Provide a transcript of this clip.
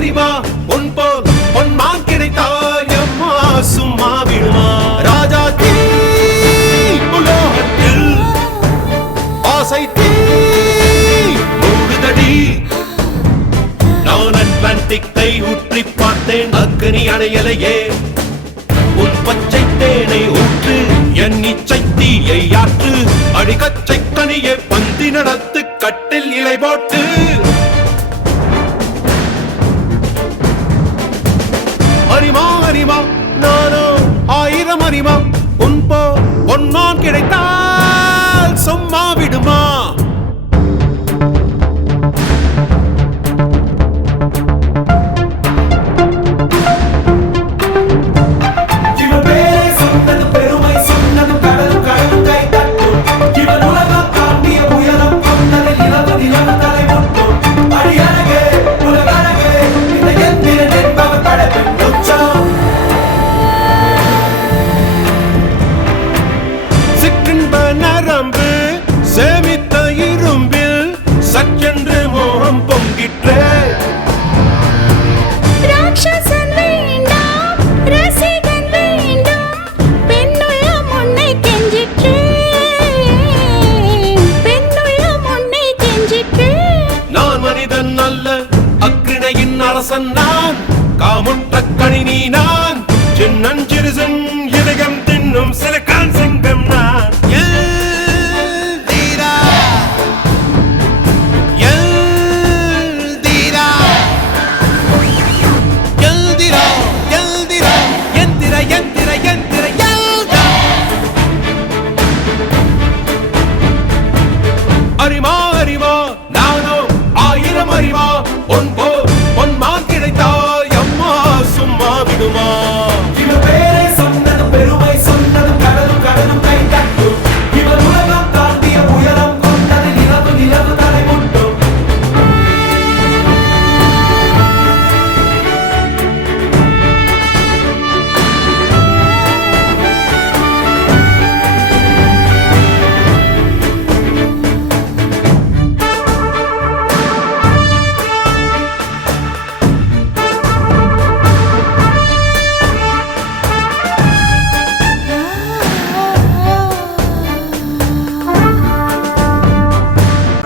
அறிவா உன் போல் பொன்மான் கிடைத்தால் எம்மா சும்மா விடுமா ராஜா தீ உலோகத்தில் ஆசை தீ மூடுதடி நான் அட்லாண்டிக்கை ஊற்றி பார்த்தேன் அக்னி அணையலையே உன் பச்சை தேனை ஊற்று என் இச்சை தீயை ஆற்று அடிகச்சை கனியை பந்தி நடத்து கட்டில் இலை போட்டு அறிமா அறிமா நானோ 1000 அறிமா உன் போ பொன்னான் கிடைத்தால் சும்மா விடுமா